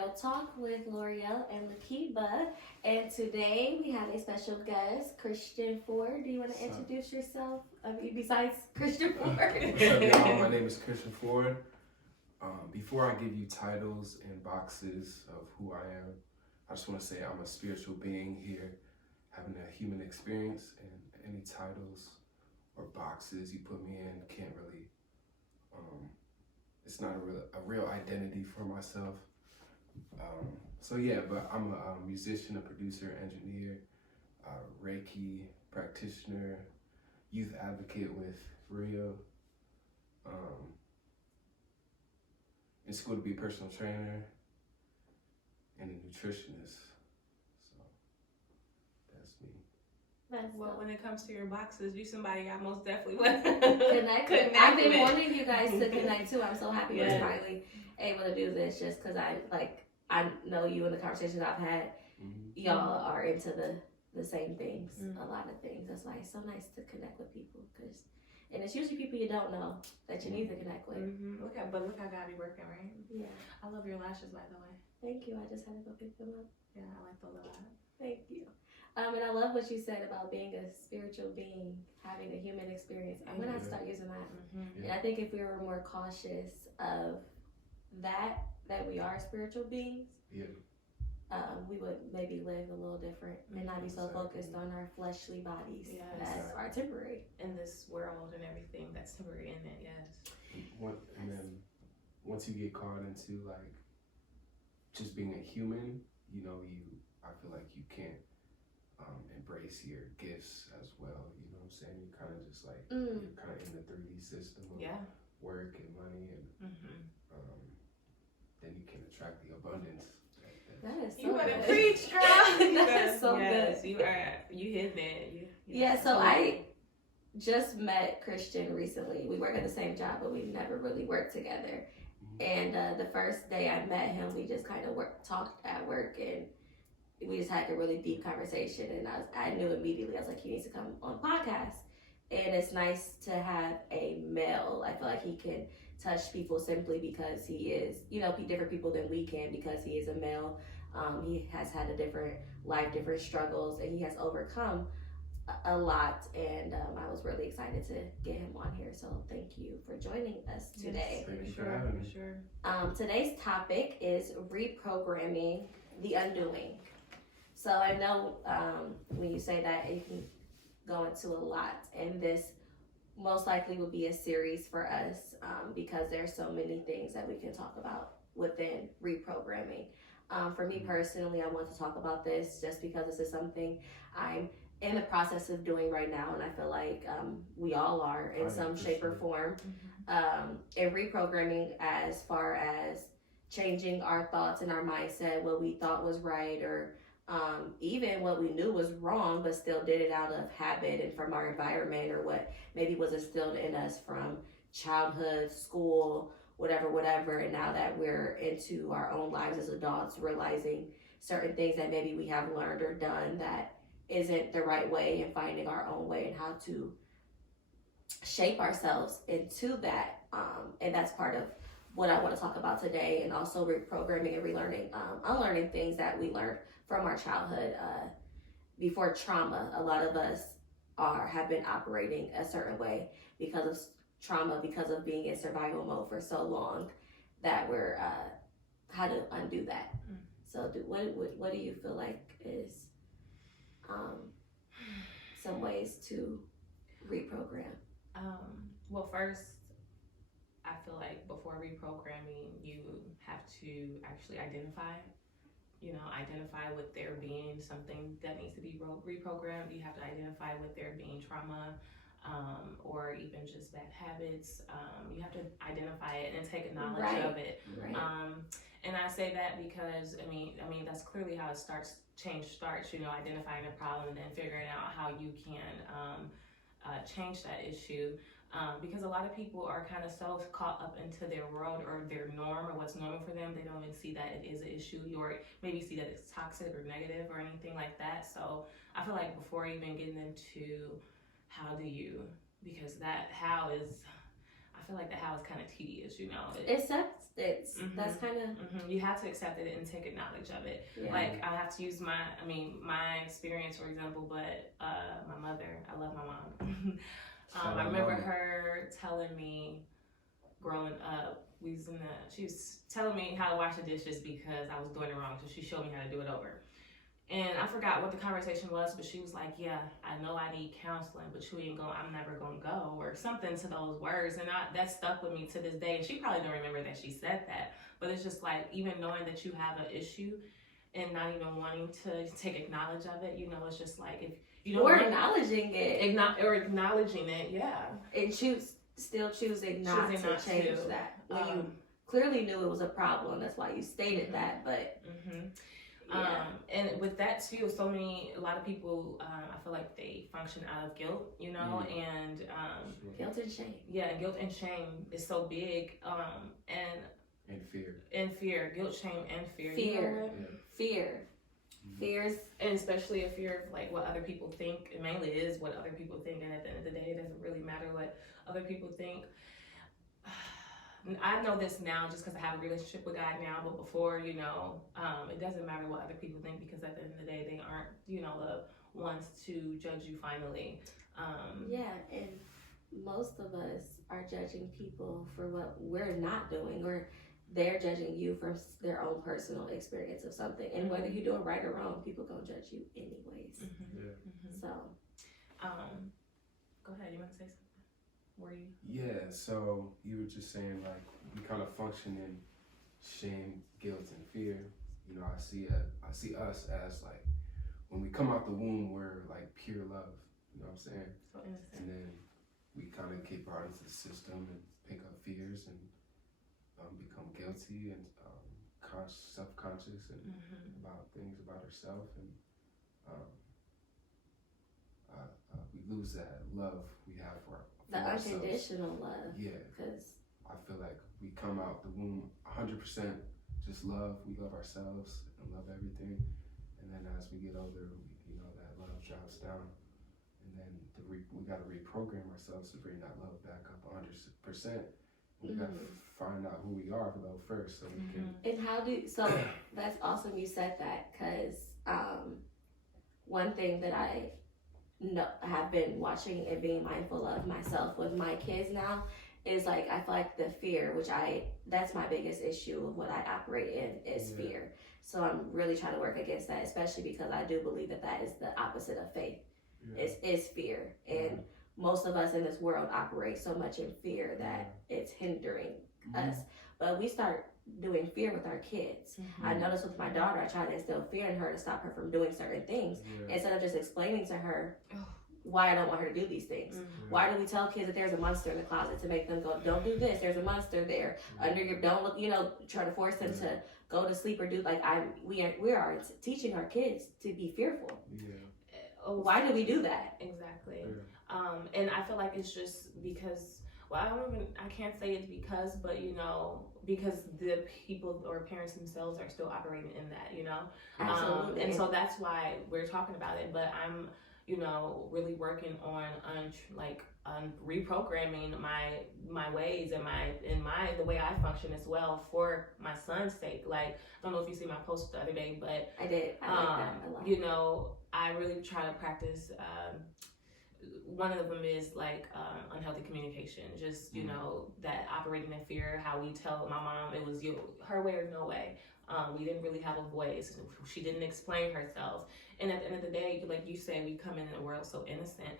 Real Talk with Lorèal and Lakeba. And today we have a special guest, Christian Ford. Do you want to introduce yourself? Besides Christian Ford. What's up, y'all? My name is Christian Ford. Before I give you titles and boxes of who I am, I just want to say I'm a spiritual being here, having a human experience, and any titles or boxes you put me in can't really, it's not a real identity for myself. But I'm a musician, a producer, engineer, Reiki practitioner, youth advocate with Rio, in school to be a personal trainer, and a nutritionist. So that's me. Well, when it comes to your boxes, you somebody I most definitely would connect. I've been wanting you guys to connect too. I'm so happy we're finally able to do this, just because I know you in the conversations I've had. Y'all are into the same things, a lot of things. That's why it's so nice to connect with people, and it's usually people you don't know that you need to connect with. Look how God be working, right? Yeah. I love your lashes, by the way. Thank you. I just had to go pick them up. Yeah, I like those a lot. Thank you. And I love what you said about being a spiritual being, having a human experience. I'm gonna have to start using that. And I think if we were more cautious of that we are spiritual beings, we would maybe live a little different and not be so focused on our fleshly bodies that are temporary in this world and everything that's temporary in it. Yes. And then once you get caught into like just being a human, I feel like you can't embrace your gifts as well. You know what I'm saying? You're kind of just like you're kind of in the 3D system of work and money, and then you can attract the abundance. That is so you good. You better preach, girl. That is so good. You hit that. So I just met Christian recently. We work at the same job, but we've never really worked together. And the first day I met him, we just kind of talked at work, and we just had a really deep conversation. And I knew immediately, I was like, he needs to come on podcast. And it's nice to have a male. I feel like he can touch people simply because he is, different people than we can, because he is a male. He has had a different life, different struggles, and he has overcome a lot. And I was really excited to get him on here. So thank you for joining us today. Thank you for having me. Today's topic is reprogramming the undoing. So I know when you say that, you can go into a lot, and this most likely will be a series for us because there's so many things that we can talk about within reprogramming. For me personally, I want to talk about this just because this is something I'm in the process of doing right now, and I feel like we all are in some shape or form. And reprogramming, as far as changing our thoughts and our mindset, what we thought was right, or even what we knew was wrong, but still did it out of habit and from our environment, or what maybe was instilled in us from childhood, school, whatever. And now that we're into our own lives as adults, realizing certain things that maybe we have learned or done that isn't the right way, and finding our own way and how to shape ourselves into that. And that's part of what I want to talk about today, and also reprogramming and relearning, unlearning things that we learned from our childhood before trauma. A lot of us have been operating a certain way because of trauma, because of being in survival mode for so long, that we're how to undo that. So what do you feel like is some ways to reprogram? Well, first, I feel like before reprogramming, you have to actually identify with there being something that needs to be reprogrammed. You have to identify with there being trauma, or even just bad habits. You have to identify it and take knowledge of it. Right. And I say that because I mean that's clearly how it starts. Change starts. Identifying the problem and then figuring out how you can change that issue. Because a lot of people are kind of so caught up into their world or their norm or what's normal for them, they don't even see that it is an issue, or maybe see that it's toxic or negative or anything like that. So I feel like before even getting into how do you, because that how is I feel like the how is kind of tedious, you know. Acceptance. That's kind of. You have to accept it and take knowledge of it. Yeah. Like I have to use my experience, for example, but my mother, I love my mom. I remember her telling me growing up, she was telling me how to wash the dishes because I was doing it wrong, so she showed me how to do it over. And I forgot what the conversation was, but she was like, yeah, I know I need counseling, but I'm never gonna go, or something to those words. And that stuck with me to this day. And she probably don't remember that she said that, but it's just like, even knowing that you have an issue and not even wanting to take acknowledge of it, you know, it's just like, if you don't acknowledging it. Acknowledging it, yeah. And still choosing not to change that. When you clearly knew it was a problem, that's why you stated that, but... Yeah. And with that too, a lot of people, I feel like they function out of guilt, you know, and guilt and shame. Yeah, guilt and shame is so big, and fear, guilt, shame, and fear. Fears, and especially a fear of like what other people think. It mainly is what other people think, and at the end of the day, it doesn't really matter what other people think. I know this now just because I have a relationship with God now, but before, you know, it doesn't matter what other people think, because at the end of the day, they aren't, you know, the ones to judge you finally. Yeah, and most of us are judging people for what we're not doing, or they're judging you from their own personal experience of something. And whether you're doing right or wrong, people gonna judge you anyways. So, go ahead, you want to say something? Yeah, so you were just saying like we kind of function in shame, guilt, and fear. You know, I see us as like when we come out the womb, we're like pure love. You know what I'm saying? So innocent. And then we kind of get brought into the system and pick up fears and become guilty and self-conscious and about things about ourselves, and we lose that love we have for the unconditional love. Yeah, because I feel like we come out the womb 100% just love. We love ourselves and love everything, and then as we get older, you know, that love drops down, and then we got to reprogram ourselves to bring that love back up 100%. We got to find out who we are though first, so we can. And so that's awesome you said that, because one thing that I have been watching and being mindful of myself with my kids now is like, I feel like the fear, that's my biggest issue of what I operate in is fear. So I'm really trying to work against that, especially because I do believe that is the opposite of faith. Is fear. And most of us in this world operate so much in fear that it's hindering us. But we start doing fear with our kids. I noticed with my daughter, I try to instill fear in her to stop her from doing certain things instead of just explaining to her why I don't want her to do these things. Why do we tell kids that there's a monster in the closet to make them go, don't do this, there's a monster there under your, don't look, you know, try to force them to go to sleep or do, like we are teaching our kids to be fearful. Why do we do that? Exactly. And I feel like it's just because, well, I can't say it's because, but you know, because the people or parents themselves are still operating in that, you know? Absolutely. And so that's why we're talking about it, but I'm, you know, really working on reprogramming my ways and the way I function as well for my son's sake. Like, I don't know if you see my post the other day, but I did. I like that a lot. You know, I really try to practice. One of them is like unhealthy communication. Just, you know, that operating in fear. How we tell my mom it was her way or no way. We didn't really have a voice. She didn't explain herself. And at the end of the day, like you say, we come in the world so innocent.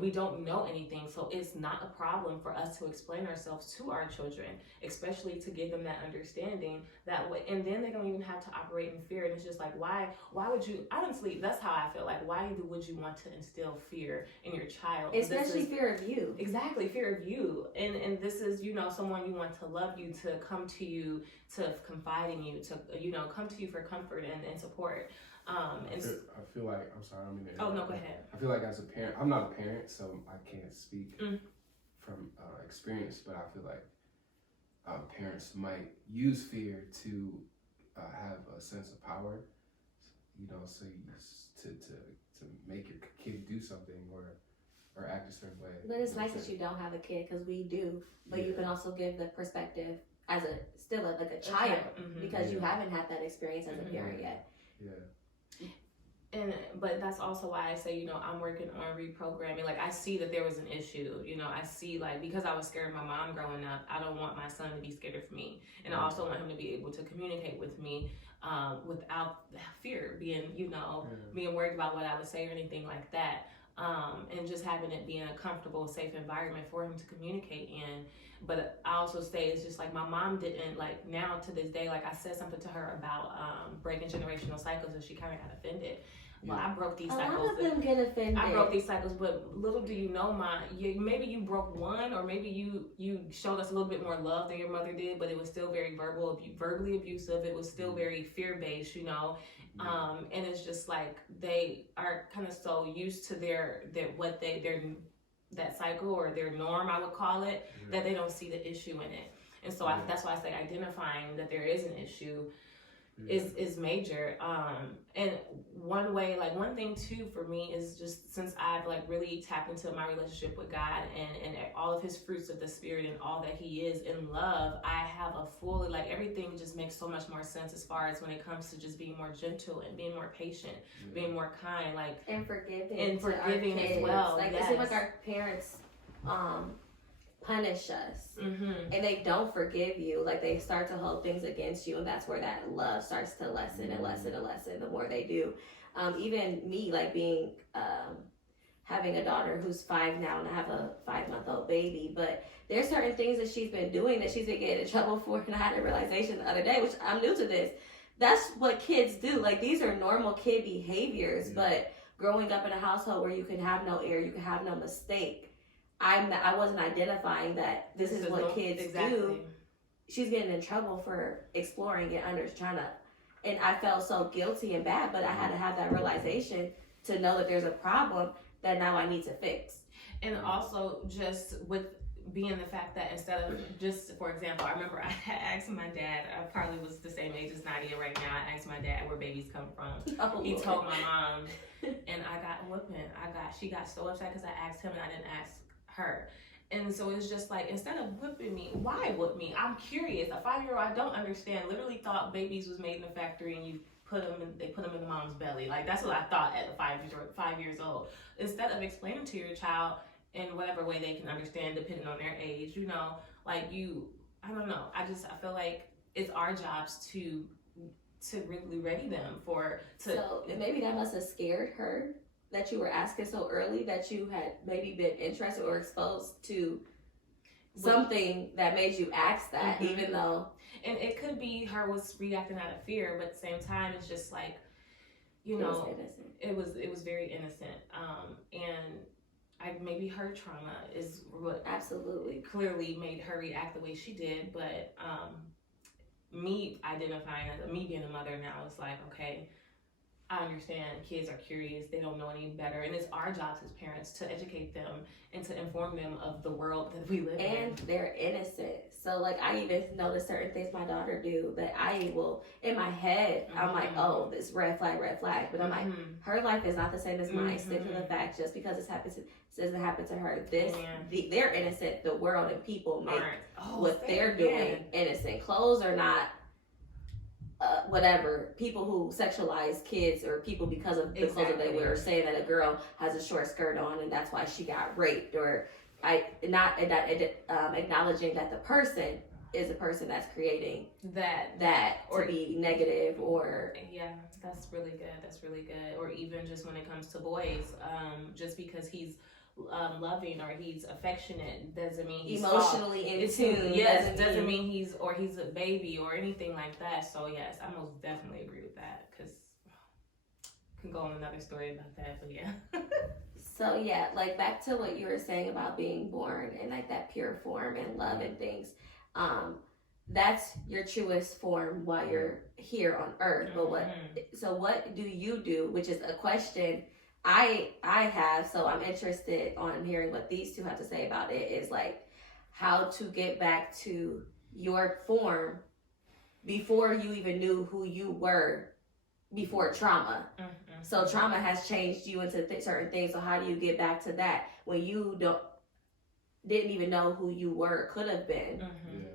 We don't know anything, so it's not a problem for us to explain ourselves to our children, especially to give them that understanding that way. And then they don't even have to operate in fear. And it's just like, why would you? Honestly, that's how I feel. Like, why would you want to instill fear in your child? Especially fear of you. Exactly, fear of you. And this is, you know, someone you want to love you, to come to you, to confide in you, to, you know, come to you for comfort and support. I feel like, I'm sorry, I'm gonna. Oh no, go ahead. I feel like as a parent, I'm not a parent, so I can't speak from experience, but I feel like parents might use fear to have a sense of power, you know, so to make your kid do something, or or act a certain way. But it's nice that you don't have a kid, because we do. But you can also give the perspective as like a child, because you haven't had that experience as a parent yet. Yeah. But that's also why I say, I'm working on reprogramming. Like, I see that there was an issue. I see, like, because I was scared of my mom growing up, I don't want my son to be scared of me. And I also want him to be able to communicate with me without fear, being worried about what I would say or anything like that. And just having it being a comfortable, safe environment for him to communicate in. But I also say it's just like my mom didn't, like, now to this day, like, I said something to her about breaking generational cycles, and she kind of got offended. Well, I broke these cycles. A lot of them get offended. I broke these cycles, but little do you know, maybe you broke one, or maybe you showed us a little bit more love than your mother did, but it was still very verbally abusive. It was still very fear-based, and it's just like they are kind of so used to that cycle or their norm, I would call it, that they don't see the issue in it. And so that's why I say identifying that there is an issue is major. And one thing too for me is just since I've like really tapped into my relationship with God and all of his fruits of the spirit and all that he is in love, I have a fully, like, everything just makes so much more sense as far as when it comes to just being more gentle and being more patient, being more kind, like, and forgiving as well. Like, it seems like our parents punish us, and they don't forgive you. Like, they start to hold things against you, and that's where that love starts to lessen and lessen and lessen the more they do. Even me, like, being having a daughter who's 5 now, and I have a 5-month-old baby, but there's certain things that she's been doing that she's been getting in trouble for, and I had a realization the other day, which I'm new to this. That's what kids do. Like, these are normal kid behaviors, but growing up in a household where you can have no error, you can have no mistake, I wasn't identifying that this is what kids do. She's getting in trouble for exploring it and I felt so guilty and bad, but I had to have that realization to know that there's a problem that now I need to fix. And also just with being the fact that instead of just, for example, I remember I asked my dad, I probably was the same age as Nadia right now, I asked my dad where babies come from. He told my mom, and I got whooping. She got so upset because I asked him and I didn't ask her. And so it's just like, instead of whipping me, why whip me? I'm curious. A 5-year-old, I don't understand, literally thought babies was made in a factory and they put them in the mom's belly. Like, that's what I thought at 5 years old. Instead of explaining to your child in whatever way they can understand, depending on their age, like, I don't know. I feel like it's our jobs to really ready them So maybe that must have scared her, that you were asking so early, that you had maybe been interested or exposed to something that made you ask that, even though. And it could be her was reacting out of fear, but at the same time, it's just like, it was innocent. It was very innocent. And maybe her trauma is what absolutely clearly made her react the way she did. But me identifying as me being a mother now, it's like, okay, I understand kids are curious, they don't know any better, and it's our jobs as parents to educate them and to inform them of the world that we live in. And they're innocent. So, like, I even notice certain things my daughter do that I will, in my head, I'm like, oh, this red flag. But I'm like, her life is not the same as mine. Stick to the fact, just because it doesn't happen to her. They're innocent. The world and people make what they're doing innocent. Clothes are not whatever. People who sexualize kids or people because of the clothes that they wear, saying that a girl has a short skirt on and that's why she got raped, or acknowledging that the person is a person that's creating that or be negative, or that's really good. Or even just when it comes to boys, just because he's loving or he's affectionate doesn't mean he's emotionally in tune. Yes, doesn't mean he's a baby or anything like that. So yes, I most definitely agree with that, because I can go on another story about that, but yeah. So yeah, like, back to what you were saying about being born and like that pure form and love and things. That's your truest form while you're here on earth. But what do you do? Which is a question I have, so I'm interested on hearing what these two have to say about it, is like how to get back to your form before you even knew who you were before trauma. Mm-hmm. So trauma has changed you into certain things. So how do you get back to that when you didn't even know who you were, could have been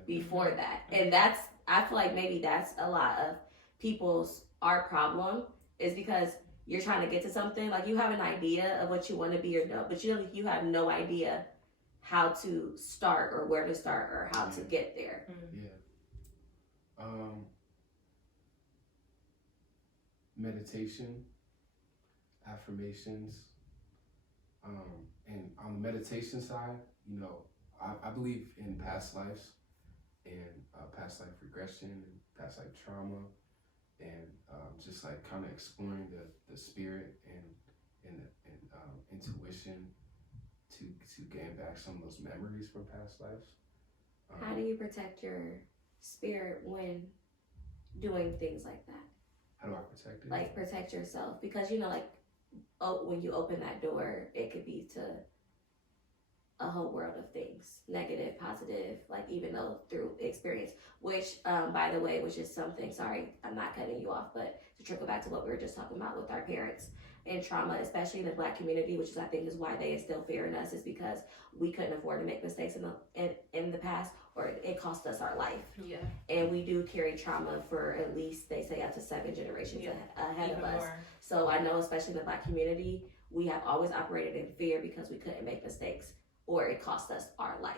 before that? And that's, I feel like maybe that's a lot of people's art problem, is because you're trying to get to something, like you have an idea of what you want to be or no, but you have no idea how to start or where to start or how to get there. Meditation, affirmations, and on the meditation side, you know, I believe in past lives and past life regression and past life trauma, and just like kind of exploring the spirit and intuition to gain back some of those memories from past lives. How do you protect your spirit when doing things like that? How do I protect it? Like protect yourself, because you know, like when you open that door, it could be to a whole world of things, negative, positive, like even though through experience, which by the way, which is something, sorry, I'm not cutting you off, but to trickle back to what we were just talking about with our parents and trauma, especially in the Black community, which is I think is why they instill fear in us, is because we couldn't afford to make mistakes in the past, or it cost us our life. Yeah. And we do carry trauma for at least, they say, up to 7 generations ahead Even of us. more. So I know, especially in the Black community, we have always operated in fear because we couldn't make mistakes, or it cost us our life.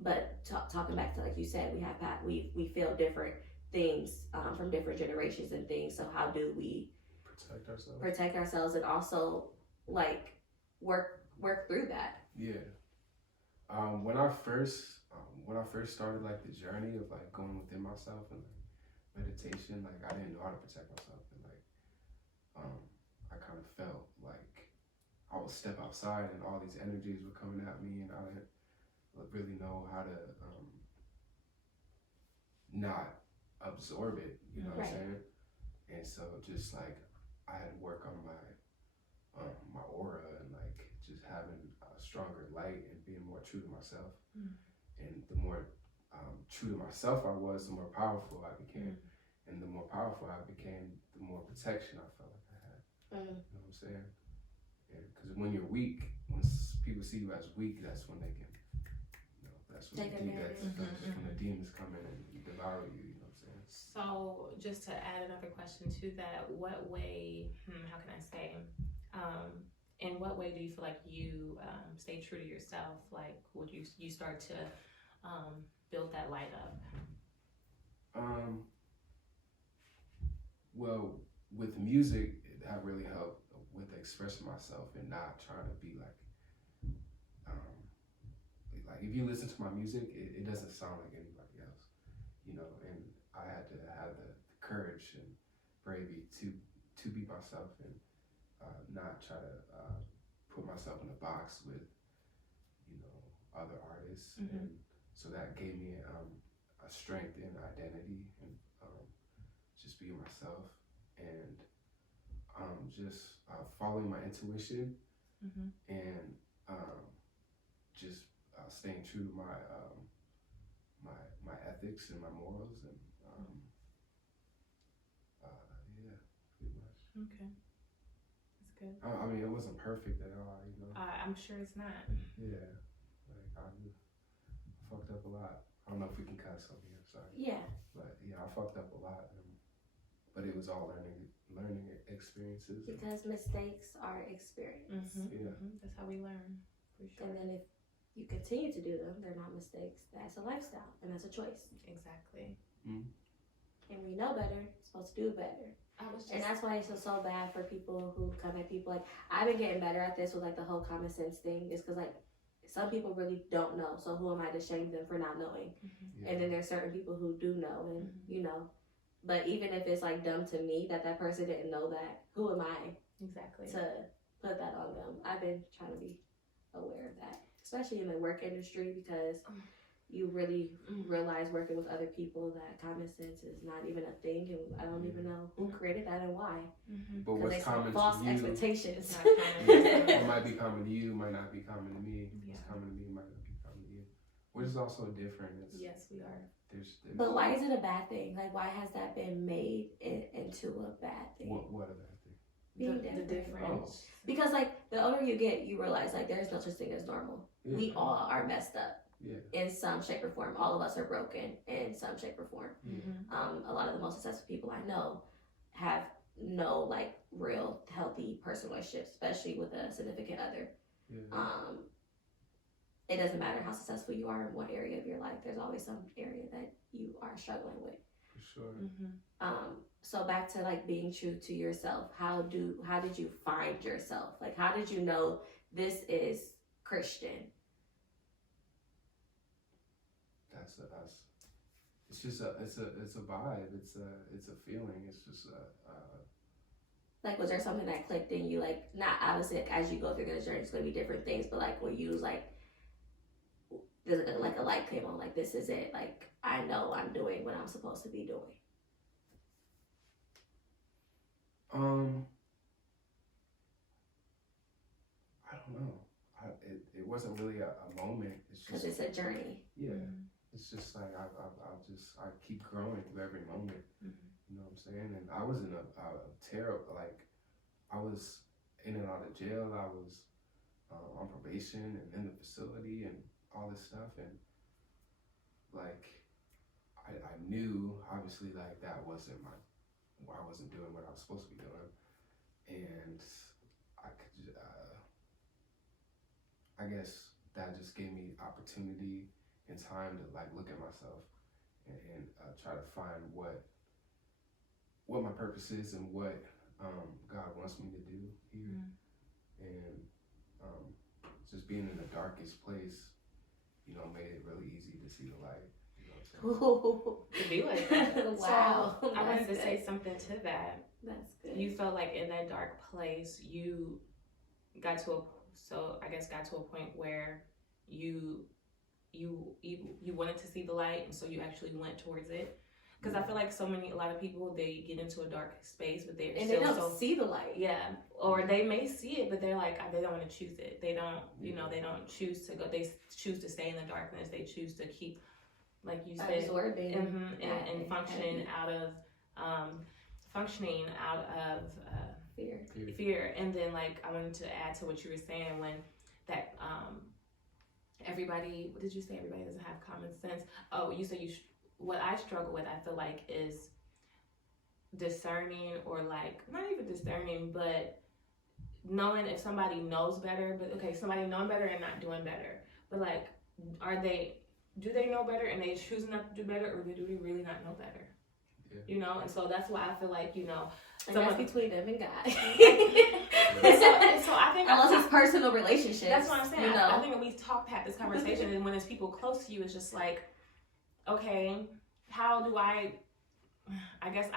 But talking back to, like you said, we feel different things from different generations and things. So how do we protect ourselves and also like work through that? Yeah. When I first started like the journey of like going within myself and like meditation, like I didn't know how to protect myself, and like I kind of felt like I would step outside and all these energies were coming at me, and I didn't really know how to not absorb it, you know what I'm saying? And so just like I had to work on my aura and like just having a stronger light and being more true to myself. And the more true to myself I was, the more powerful I became. And the more powerful I became, the more protection I felt like I had. You know what I'm saying? Because when you're weak, when people see you as weak, that's when they can, you know, that's when the demons come in and devour you, you know what I'm saying? So just to add another question to that, what way, how can I say, in what way do you feel like you stay true to yourself? Like, would you start to build that light up? Well, with music, that really helped with expressing myself and not trying to be like if you listen to my music, it doesn't sound like anybody else, you know, and I had to have the courage and bravery to be myself and not try to put myself in a box with, you know, other artists. And so that gave me a strength and identity, and just being myself and just following my intuition and just staying true to my my ethics and my morals, and yeah, pretty much. Okay, that's good. I mean, it wasn't perfect at all, you know. I'm sure it's not. Yeah, like I fucked up a lot. I don't know if we can cuss on here, sorry. Yeah. But yeah, I fucked up a lot, but it was all learning experiences. Because mistakes are experience. That's how we learn, for sure. And then if you continue to do them, they're not mistakes. That's a lifestyle, and that's a choice. Exactly. And we know better, supposed to do better. And that's why it's so bad for people who come at people like, I've been getting better at this with like the whole common sense thing, is because like some people really don't know, so who am I to shame them for not knowing? And then there's certain people who do know, and you know, but even if it's like dumb to me that person didn't know that, who am I to put that on them? I've been trying to be aware of that, especially in the work industry, because you really realize working with other people that common sense is not even a thing, and I don't even know who created that and why. But what's common false to you, expectations. what might be common to you might not be common to me. What's common to me might not be common to you. which is also different. Yes, we are. There's But why is it a bad thing? Like, why has that been made into a bad thing? what a bad thing? Being The difference. Because like the older you get, you realize like there's no such thing as normal. Yeah. We all are messed up Yeah. in some shape or form. All of us are broken in some shape or form. Mm-hmm. A lot of the most successful people I know have no like real healthy personal relationships, especially with a significant other. Yeah. It doesn't matter how successful you are in what area of your life. There's always some area that you are struggling with. For sure. Mm-hmm. So back to like being true to yourself. How did you find yourself? Like, how did you know this is Christian? It's just it's a vibe. It's a feeling. It's just like, was there something that clicked in you? Like, not obviously like, as you go through this journey, it's gonna be different things, but like, where you was like, there's like a light came on. Like, this is it. Like, I know I'm doing what I'm supposed to be doing. I don't know. It wasn't really a moment. It's just Because it's a journey. Yeah. Mm-hmm. It's just like I keep growing through every moment. Mm-hmm. You know what I'm saying? And I was in a terrible, like, I was in and out of jail. I was on probation and in the facility and all this stuff. And like, I knew obviously like that wasn't I wasn't doing what I was supposed to be doing. And I could, I guess that just gave me opportunity and time to like look at myself and try to find what my purpose is and what God wants me to do here. And just being in the darkest place, you know, made it really easy to see the light. You know what I'm saying? To be like that. Wow. So I wanted to That's say good. something to that. That's good. You felt like in that dark place, you got to a point where you wanted to see the light, and so you actually went towards it. Because I feel like a lot of people, they get into a dark space, but they don't see the light. Yeah, or they may see it, but they're like, they don't want to choose it. They don't, they don't choose to go. They choose to stay in the darkness. They choose to keep, like you said, absorbing and functioning out of fear. And then, like, I wanted to add to what you were saying when that everybody. What did you say? Everybody doesn't have common sense. Oh, you said what I struggle with, I feel like, is discerning, or like, not even discerning, but knowing if somebody knows better, somebody knowing better and not doing better. But like, do they know better and they choose not to do better, or do they really not know better? Yeah. You know, and so that's why I feel like, and that's between them and God. so I think unless it's personal relationships. That's what I'm saying. You know? I think that we've had this conversation, and when it's people close to you, it's just like, okay, how do I guess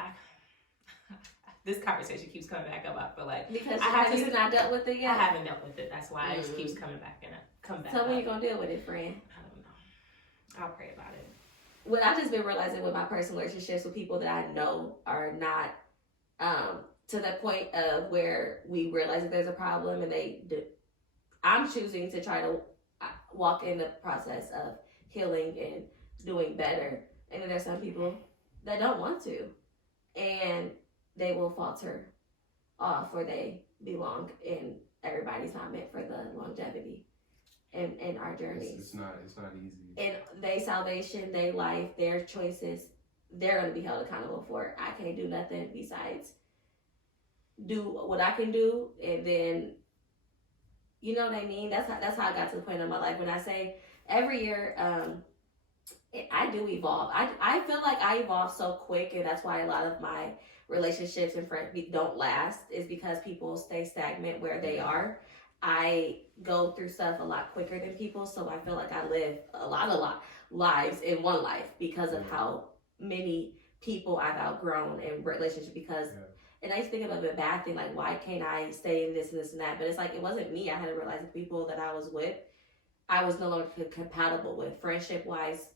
this conversation keeps coming back up. I feel like because you've not dealt with it yet. I haven't dealt with it. That's why it just keeps coming back and come back. So when you gonna deal with it, friend? I don't know. I'll pray about it. What I've just been realizing with my personal relationships with people that I know are not to the point of where we realize that there's a problem, and I'm choosing to try to walk in the process of healing and doing better. And then there's some people that don't want to, and they will falter off, or they belong, and everybody's not meant for the longevity in our journeys. It's not easy. And their salvation, their life, their choices, they're going to be held accountable for it. I can't do nothing besides do what I can do, and then, you know what I mean? That's how I got to the point in my life when I say every year, I do evolve. I feel like I evolve so quick, and that's why a lot of my relationships and friends don't last, is because people stay stagnant where they are. I go through stuff a lot quicker than people, so I feel like I live a lot lives in one life because of how many people I've outgrown in relationship. Because and I used to think of it a bad thing, like, why can't I stay in this and this and that? But it's like, it wasn't me. I had to realize the people that I was with, I was no longer compatible with, friendship wise,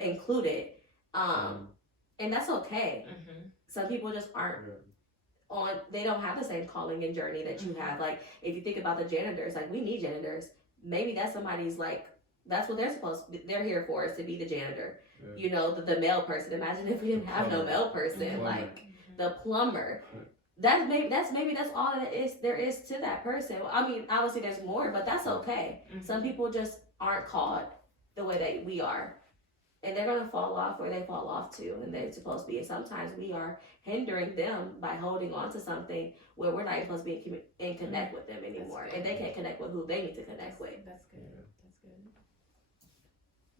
included. And that's okay. Some people just aren't they don't have the same calling and journey that you have. Like, if you think about the janitors, like, we need janitors. Maybe that's somebody's like that's what they're here for, is to be the janitor. Yeah. You know, the male person. Imagine if we didn't have no male person, Plumber. like the plumber. That's all that there is to that person. I mean, obviously there's more, but that's okay. Some people just aren't called the way that we are, and they're gonna fall off where they fall off to, and they're supposed to be. And sometimes we are hindering them by holding on to something where we're not even supposed to be in connect with them anymore, and they can't connect with who they need to connect with. That's good. That's good.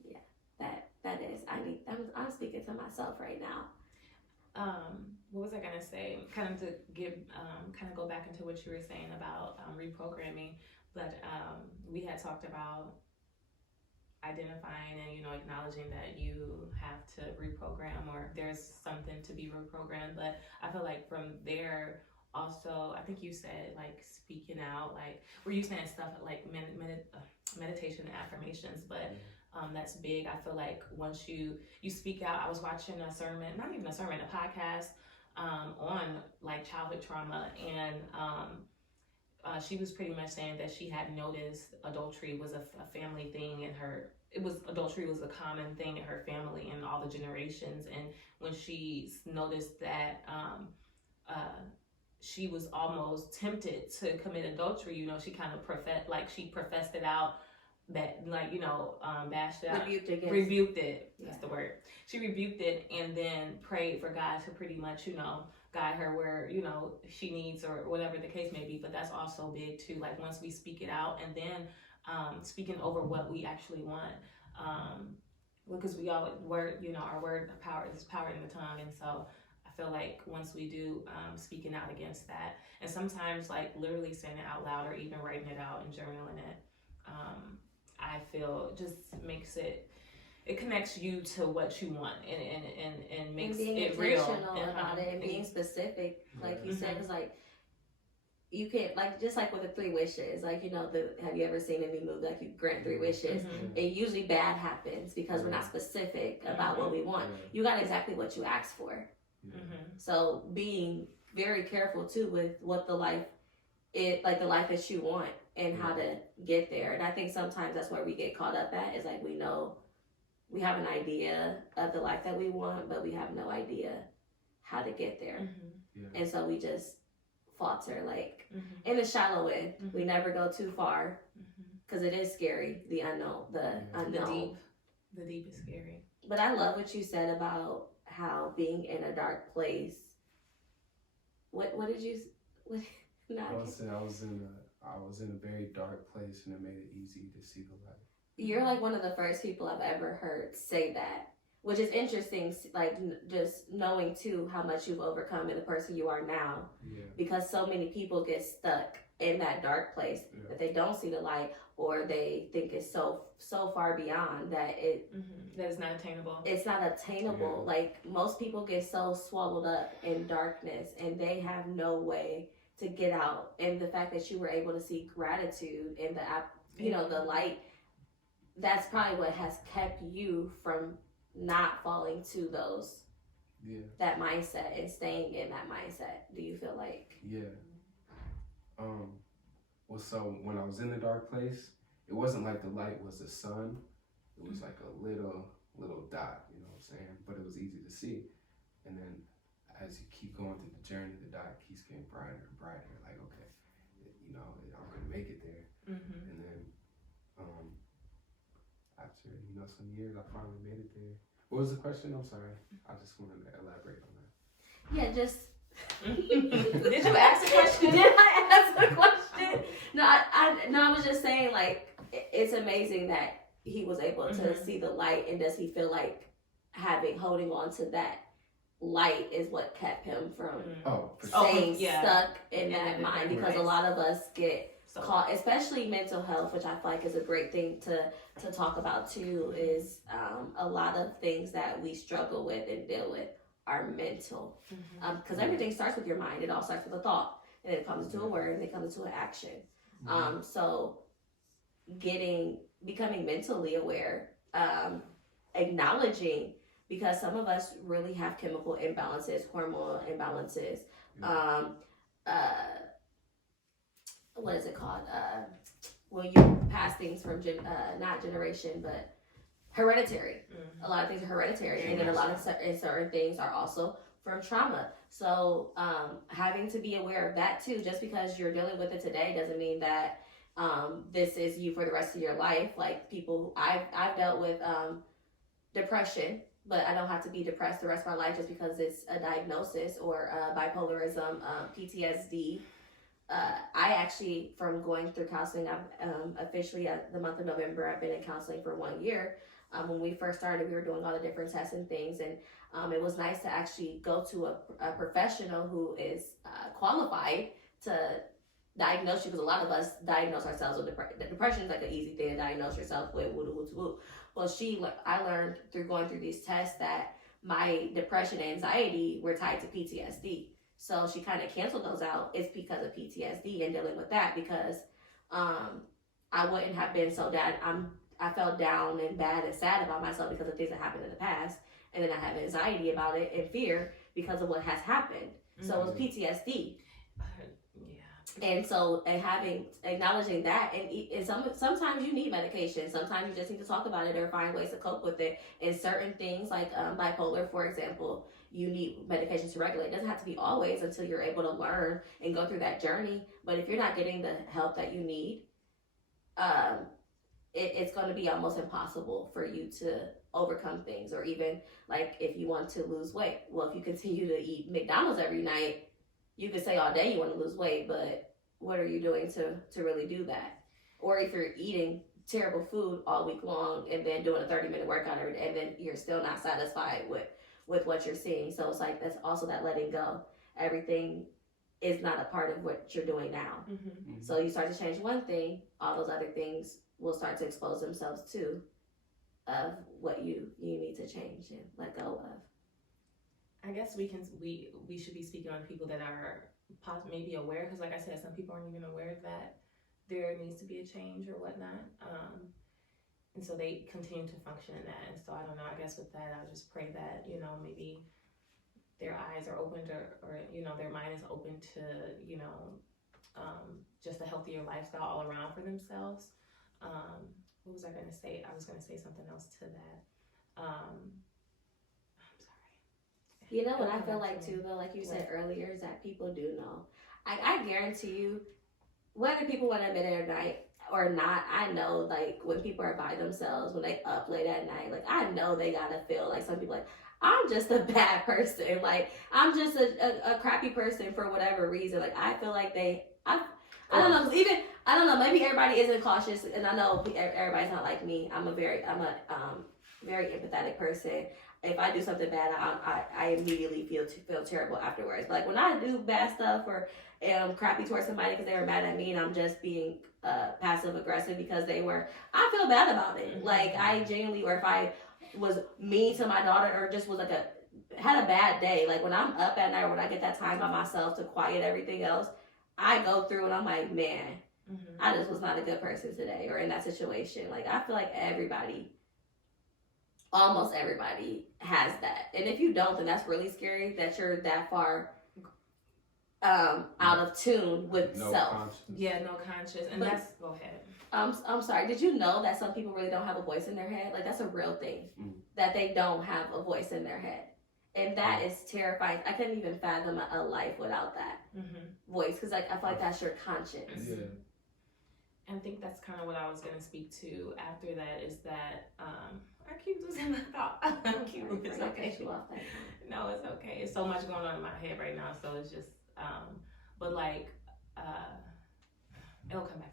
Yeah, that is. I'm speaking to myself right now. What was I gonna say? Kind of to give, kind of go back into what you were saying about reprogramming, but we had talked about identifying and, you know, acknowledging that you have to reprogram, or there's something to be reprogrammed. But I feel like from there also, I think you said like speaking out, like were you saying stuff like meditation and affirmations, but that's big. I feel like once you speak out, I was watching a sermon, not even a sermon, a podcast on like childhood trauma, and she was pretty much saying that she had noticed adultery was a family thing in her. Adultery was a common thing in her family and all the generations, and when she noticed that she was almost tempted to commit adultery, you know, she kind of professed it out, that like, you know, bashed it out, rebuked it. That's the word. She rebuked it, and then prayed for God to pretty much, you know, guide her where, you know, she needs, or whatever the case may be. But that's also big too, like once we speak it out, and then speaking over what we actually want, because we all word, you know, our word power is power in the tongue. And so I feel like once we do speaking out against that, and sometimes like literally saying it out loud, or even writing it out and journaling it, I feel just makes it connects you to what you want, and makes it real. About it, and being specific, like you said, because like you can't, like, just like with the 3 wishes, like, you know, have you ever seen any movie, like you grant 3 wishes, and usually bad happens because we're not specific about what we want. You got exactly what you asked for. So being very careful too with what the life that you want, and how to get there. And I think sometimes that's where we get caught up at, is like we know we have an idea of the life that we want, but we have no idea how to get there. And so we just falter, like in a shallow end. We never go too far, because it is scary, the unknown, the unknown. The deep is scary. But I love what you said about how being in a dark place. What did you? I was in a very dark place, and it made it easy to see the light. You're like one of the first people I've ever heard say that, which is interesting, like just knowing too how much you've overcome and the person you are now. Because so many people get stuck in that dark place that they don't see the light, or they think it's so far beyond that that it's not attainable. It's not attainable. Like most people get so swallowed up in darkness, and they have no way to get out. And the fact that you were able to see gratitude in the light, that's probably what has kept you from not falling to that mindset and staying in that mindset. Do you feel like? Well, so when I was in the dark place, it wasn't like the light was the sun. It was like a little dot, you know what I'm saying? But it was easy to see. And then as you keep going through the journey, the dot keeps getting brighter and brighter. Like, okay, you know, I'm gonna make it there. And then after, you know, some years, I finally made it there. What was the question? I'm sorry. I just wanted to elaborate on that. Yeah, just. Did you ask a question? Did I ask a question? No, I was just saying, like, it's amazing that he was able to see the light, and does he feel like holding on to that light is what kept him from staying stuck in that mind? Because a lot of us get caught, especially mental health, which I feel like is a great thing to talk about too, is a lot of things that we struggle with and deal with are mental. Because everything starts with your mind. It all starts with a thought, and it comes into a word, and it comes into an action. So becoming mentally aware, acknowledging, because some of us really have chemical imbalances, hormonal imbalances, what is it called? when you pass things from not generation but hereditary. A lot of things are hereditary, and then a lot of certain things are also from trauma. So having to be aware of that too. Just because you're dealing with it today doesn't mean that this is you for the rest of your life. Like people, I've dealt with depression, but I don't have to be depressed the rest of my life just because it's a diagnosis, or bipolarism, PTSD. I actually, from going through counseling, I've officially the month of November, I've been in counseling for 1 year. When we first started, we were doing all the different tests and things, and it was nice to actually go to a professional who is qualified to diagnose you, because a lot of us diagnose ourselves with depression. Depression is like an easy thing to diagnose yourself with. Well, I learned through going through these tests that my depression and anxiety were tied to PTSD. So she kind of canceled those out. It's because of PTSD and dealing with that, because I wouldn't have been so bad. I felt down and bad and sad about myself because of things that happened in the past. And then I have anxiety about it and fear because of what has happened. So it was PTSD. And so, acknowledging that, and sometimes you need medication. Sometimes you just need to talk about it or find ways to cope with it. And certain things like bipolar, for example, you need medication to regulate. It doesn't have to be always until you're able to learn and go through that journey. But if you're not getting the help that you need, it's going to be almost impossible for you to overcome things. Or even like if you want to lose weight, well, if you continue to eat McDonald's every night, you could say all day you want to lose weight, but what are you doing to really do that? Or if you're eating terrible food all week long and then doing a 30-minute workout every day, and then you're still not satisfied with what you're seeing. So it's like, that's also that letting go. Everything is not a part of what you're doing now. So you start to change one thing, all those other things will start to expose themselves to of what you need to change and let go of. I guess we should be speaking on people that are maybe aware, because like I said, some people aren't even aware that there needs to be a change or whatnot, and so they continue to function in that. And so I don't know, I guess with that, I'll just pray that, you know, maybe their eyes are opened, or you know, their mind is open to, you know, just a healthier lifestyle all around for themselves. What was I going to say? I was going to say something else to that. I'm sorry. You know what I feel like too, though, like you said earlier, is that people do know. I guarantee you, whether people want to admit it or not, I know, like, when people are by themselves, when they up late at night, like, I know they gotta feel like some people like, I'm just a bad person. Like, I'm just a crappy person for whatever reason. Like, I feel like I don't know, maybe everybody isn't cautious, and I know everybody's not like me. I'm a very empathetic person. If I do something bad, I immediately feel terrible afterwards. But like when I do bad stuff or am crappy towards somebody because they were mad at me and I'm just being passive aggressive because I feel bad about it. Like I genuinely, or if I was mean to my daughter or just was like had a bad day, like when I'm up at night or when I get that time by myself to quiet everything else, I go through and I'm like, man, I just was not a good person today or in that situation. Like I feel like almost everybody has that. And if you don't, then that's really scary that you're that far out of tune with self. Conscious. Yeah, no conscious. And go ahead. I'm sorry, did you know that some people really don't have a voice in their head? Like that's a real thing, that they don't have a voice in their head. And that is terrifying. I couldn't even fathom a life without that voice, because like I feel like that's your conscience. Yeah. And I think that's kind of what I was going to speak to after that, is that I keep losing my thought. It's okay. No, it's okay. It's so much going on in my head right now, so it's just, but like, it'll come back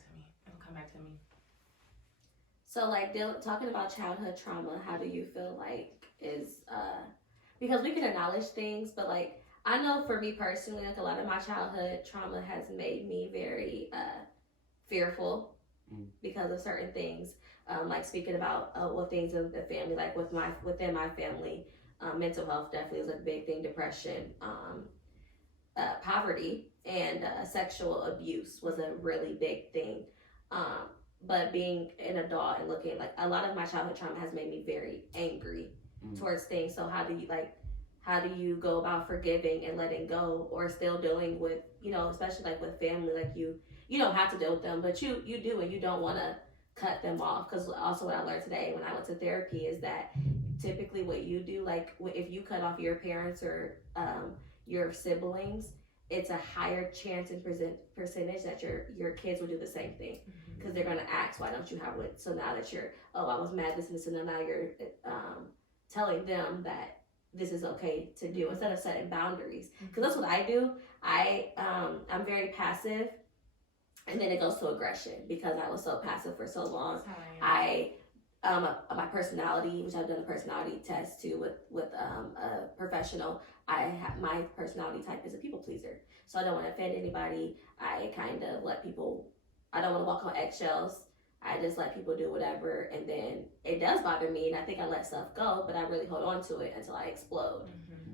to me. So like, talking about childhood trauma, how do you feel like is, because we can acknowledge things, but like, I know for me personally, like a lot of my childhood trauma has made me very fearful because of certain things. Like speaking about what things in the family, like within my family, mental health definitely was a big thing. Depression, poverty, and sexual abuse was a really big thing. But being an adult and looking, like a lot of my childhood trauma has made me very angry towards things. So how do you go about forgiving and letting go, or still dealing with, you know, especially like with family, like you you don't have to deal with them, but you do, and you don't want to cut them off. Because also what I learned today when I went to therapy is that typically what you do, like if you cut off your parents or your siblings, it's a higher chance and percentage that your kids will do the same thing, because they're going to ask, why don't you have it? So now that you're, oh, I was mad, this and this, and then now you're telling them that this is okay to do, instead of setting boundaries. Because that's what I do. I'm very passive, and then it goes to aggression because I was so passive for so long. My personality, which I've done a personality test too with a professional. My personality type is a people pleaser, so I don't want to offend anybody. I kind of let people. I don't want to walk on eggshells. I just let people do whatever, and then it does bother me, and I think I let stuff go, but I really hold on to it until I explode.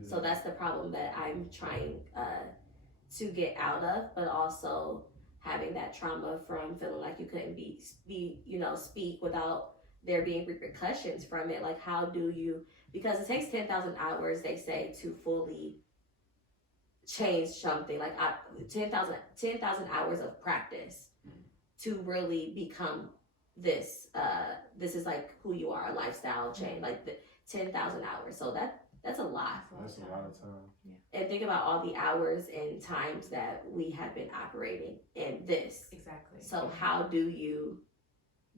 So that's the problem that I'm trying to get out of, but also having that trauma from feeling like you couldn't speak without there being repercussions from it. Like, how do you, because it takes 10,000 hours, they say, to fully change something, like 10,000 hours of practice to really become this is like who you are, a lifestyle change, like the 10,000 hours. So that's a lot. That's a lot of time. Yeah. And think about all the hours and times that we have been operating in this. Exactly. So how do you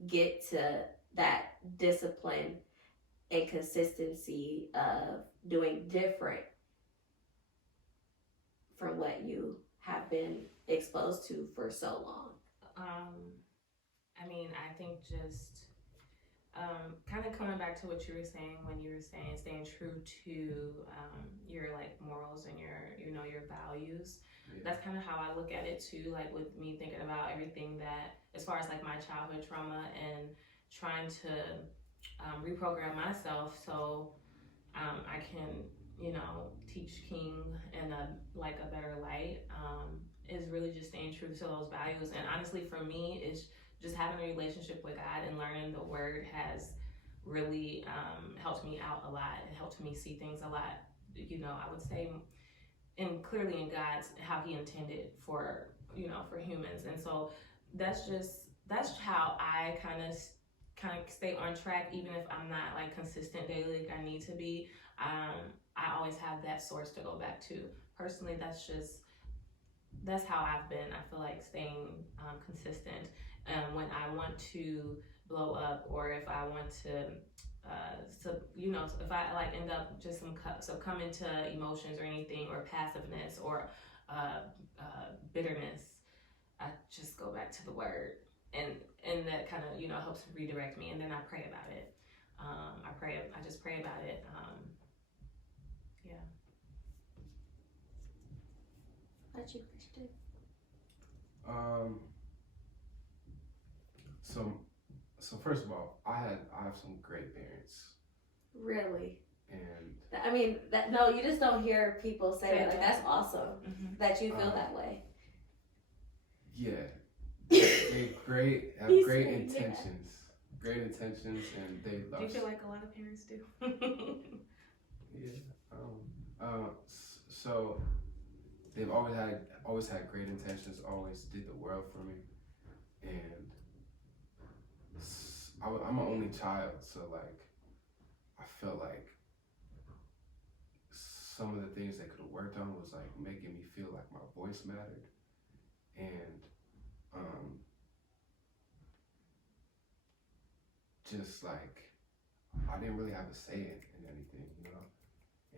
get to that discipline and consistency of doing different from what you have been exposed to for so long? I mean, I think just kind of coming back to what you were saying when you were saying staying true to your like morals and your values. Yeah. That's kind of how I look at it too. Like with me thinking about everything that, as far as like my childhood trauma and trying to reprogram myself so I can teach King in a better light, is really just staying true to those values. And honestly, for me, it's just having a relationship with God and learning the Word has really helped me out a lot. It helped me see things a lot, I would say, and clearly in God's, how He intended for humans. And so that's how I kind of stay on track, even if I'm not like consistent daily like I need to be. I always have that source to go back to. Personally, that's how I've been. I feel like staying consistent. When I want to blow up, or if I want to, if I like end up just succumbing to emotions or anything, or passiveness or bitterness, I just go back to the Word, and that kind of helps redirect me, and then I pray about it. I just pray about it. Yeah. What you, Christian? So first of all, I have some great parents. Really? And I mean, no, you just don't hear people say that. Like, that's awesome that you feel that way. Yeah, they have great intentions. Yeah. Great intentions, and they love. Do you feel like a lot of parents do? Yeah. So they've always had great intentions. Always did the world for me, and I'm an only child, so like I felt like some of the things they could have worked on was like making me feel like my voice mattered, and just like I didn't really have a say in anything,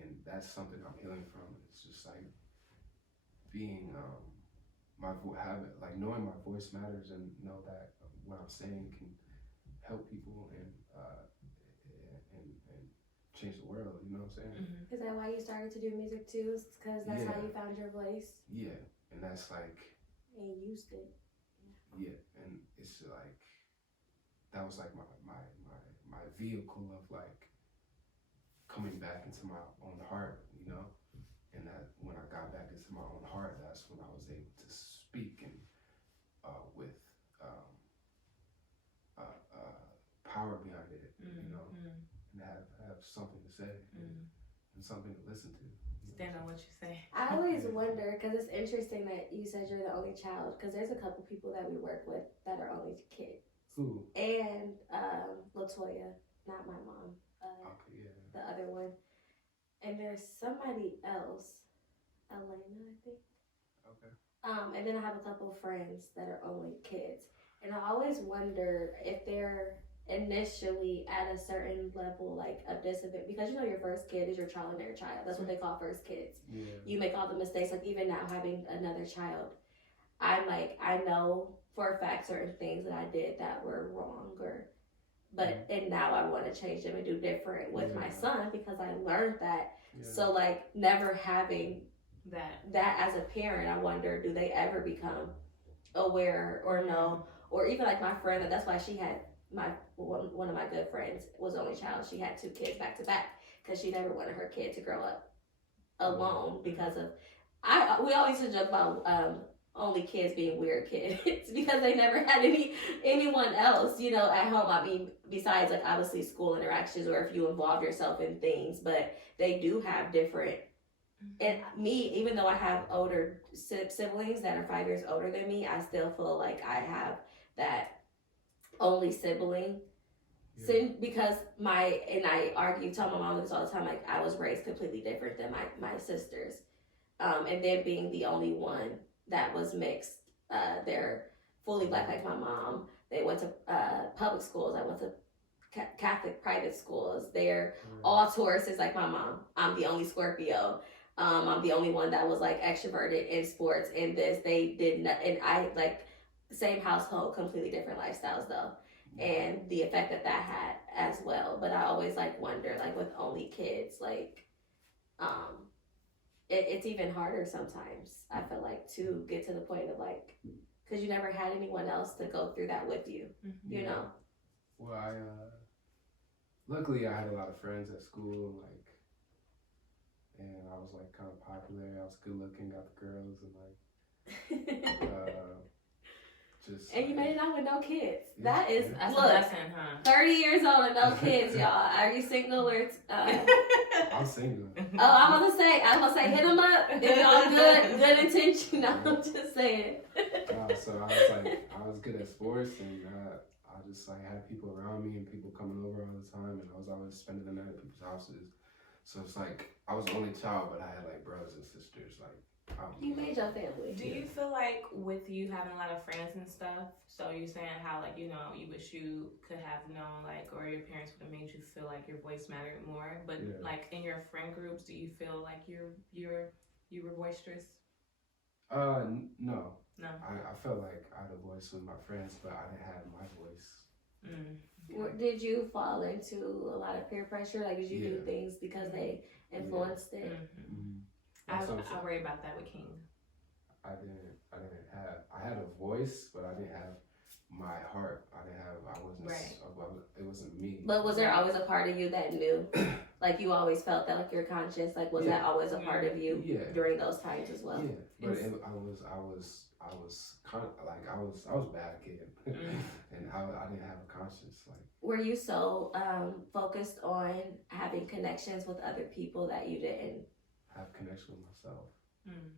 and that's something I'm healing from. It's just like being knowing my voice matters, and know that what I'm saying can help people and change the world. You know what I'm saying? Mm-hmm. Is that why you started to do music too? Because that's how you found your voice? Yeah, and that's like. And you used it. Yeah, and it's like that was like my vehicle of like coming back into my own heart, and that when I got back into my own heart, that's when I was able to speak and with power behind it, and have something to say and something to listen to. stand on what you say. I always wonder, because it's interesting that you said you're the only child, because there's a couple people that we work with that are only kids. Who? And Latoya, not my mom, Okay, yeah. the other one. And there's somebody else, Elena, I think. Okay. And then I have a couple of friends that are only kids. And I always wonder if they're initially at a certain level, like of disadvantage, because you know your first kid is your trial and error child. That's what they call first kids. Yeah. You make all the mistakes. Like even now having another child, I know for a fact certain things that I did that were wrong, and now I want to change them and do different with my son because I learned that. Yeah. So like never having that as a parent, I wonder, do they ever become aware or know? Or even like my friend, that's why she had one of my good friends was only child. She had 2 kids back to back because she never wanted her kid to grow up alone because of we always used to joke about only kids being weird kids because they never had anyone else, you know, at home. I mean, besides like obviously school interactions or if you involve yourself in things, but they do have different. And me, even though I have older siblings that are 5 years older than me, I still feel like I have that only sibling. Because I argue, tell my mom this all the time, like I was raised completely different than my sisters. And then being the only one that was mixed, they're fully black like my mom. They went to public schools. I went to Catholic private schools. They're all Tauruses like my mom. I'm the only Scorpio. I'm the only one that was like extroverted in sports and this. They did not, and I like same household, completely different lifestyles though. And the effect that had as well. But I always like wonder, like with only kids, like it's even harder sometimes, I feel like, to get to the point of like, because you never had anyone else to go through that with you, you know? Well, luckily I had a lot of friends at school, like, and I was like kind of popular. I was good looking, got the girls, and like, just. And you made it out with no kids. Yeah, That's look, a lesson, huh? 30 years old and no kids, y'all. Are you single or? I'm single. Oh, I'm gonna say, hit them up. It's all good intention. No, I'm just saying. So I was good at sports, and I just like had people around me and people coming over all the time, and I was always spending the night at people's houses. So it's like I was the only child, but I had like brothers and sisters. Like you made your family. Do you feel like with you having a lot of friends and stuff, so you're saying how like, you know, you wish you could have known like, or your parents would have made you feel like your voice mattered more, but like in your friend groups, do you feel like you were boisterous? No. No. I felt like I had a voice with my friends, but I didn't have my voice. Did you fall into a lot of peer pressure? Like, did you do things because they influenced it? I worry about that with King. I had a voice, but I didn't have my heart. It wasn't me. But was there always a part of you that knew? Like you always felt that, like your conscience, like was that always a part of you during those times as well? Yeah, but I was a bad kid, and I didn't have a conscience. Like, were you so focused on having connections with other people that you didn't have connection with myself?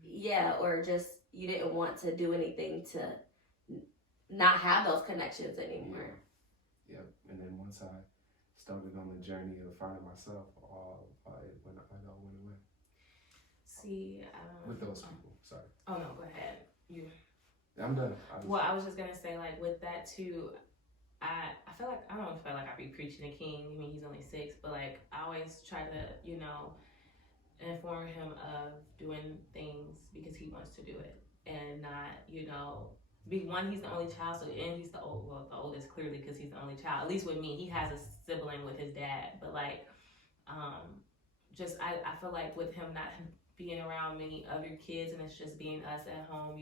Yeah, or just you didn't want to do anything to not have those connections anymore. Yep. And then once I started on the journey of finding myself, it all went away. See, with those people. Sorry. Oh no, go ahead. I'm done. I was just gonna say, like with that too, I feel like I don't feel like I be preaching to King. I mean, he's only 6, but like I always try to, inform him of doing things because he wants to do it, and not, he's the only child, and he's the oldest clearly because he's the only child. At least with me, he has a sibling with his dad, but like, I feel like with him not being around many other kids and it's just being us at home,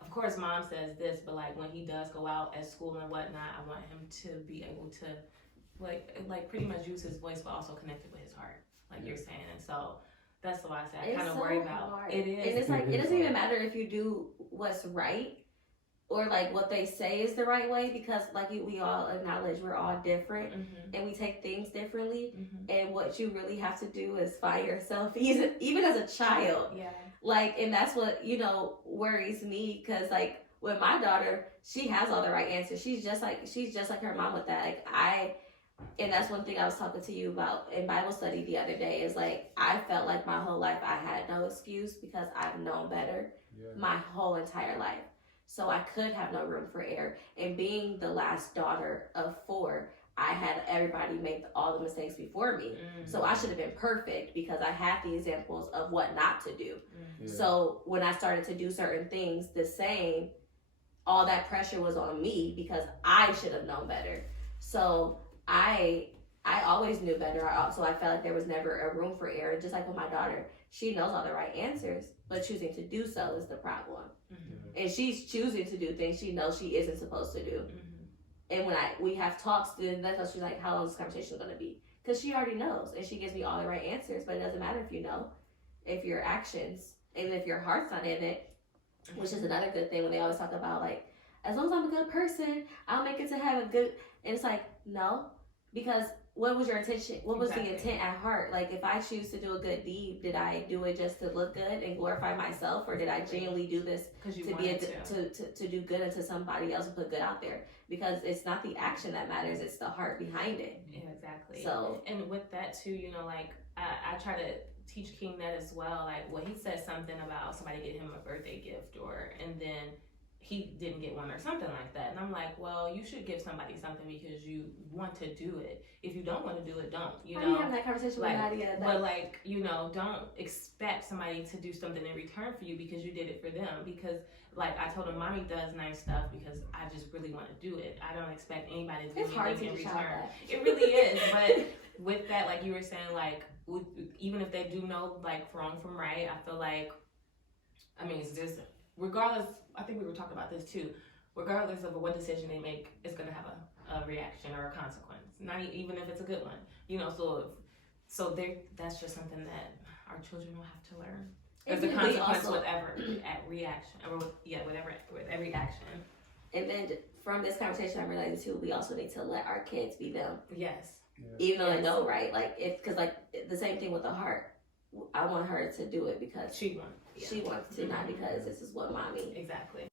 of course mom says this, but like when he does go out at school and whatnot, I want him to be able to like pretty much use his voice but also connect it with his heart, like you're saying. And so that's why I say I kind of worry about hard. It is, and it's like it doesn't even matter if you do what's right or like what they say is the right way, because like we all acknowledge we're all different and we take things differently. And what you really have to do is find yourself, even as a child. Yeah. Like, and that's what, you know, worries me, because like with my daughter, she has all the right answers. She's just like her mom with that. Like and that's one thing I was talking to you about in Bible study the other day, is like, I felt like my whole life I had no excuse because I've known better my whole entire life. So I could have no room for error. And being the last daughter of 4, I had everybody make all the mistakes before me. So I should have been perfect because I had the examples of what not to do. So when I started to do certain things the same, all that pressure was on me because I should have known better. So I always knew better. So I felt like there was never a room for error. Just like with my daughter, she knows all the right answers, but choosing to do so is the problem. And she's choosing to do things she knows she isn't supposed to do. And when we have talks, then that's what she's like, how long is this conversation going to be? Because she already knows, and she gives me all the right answers. But it doesn't matter if you know, if your actions and if your heart's not in it, which is another good thing when they always talk about, like, as long as I'm a good person, I'll make it to have a good. And it's like, no, because what was your intention? What was the intent at heart? Like, if I choose to do a good deed, did I do it just to look good and glorify myself, or did I genuinely do this to be to do good unto somebody else and put good out there? Because it's not the action that matters; it's the heart behind it. Yeah, exactly. So, and with that too, you know, like I try to teach King that as well. Like, well, he said something about somebody getting him a birthday gift, and then he didn't get one or something like that. And I'm like, well, you should give somebody something because you want to do it. If you don't want to do it, don't. You know, I didn't have that conversation with Nadia. But like, you know, don't expect somebody to do something in return for you because you did it for them. Because like I told him, mommy does nice stuff because I just really want to do it. I don't expect anybody to do anything in return. It really is. But with that, like you were saying, like even if they do know like wrong from right, I feel like, I mean, it's just regardless. I think we were talking about this too. Regardless of what decision they make, it's gonna have a reaction or a consequence. Not even if it's a good one, you know. So that's just something that our children will have to learn. There's a consequence with every reaction, or with every action. And then from this conversation, I'm realizing too, we also need to let our kids be them. Yes. Even though they know, right? Like because like the same thing with the heart. I want her to do it because she wants. She wants to, not because this is what mommy. Exactly.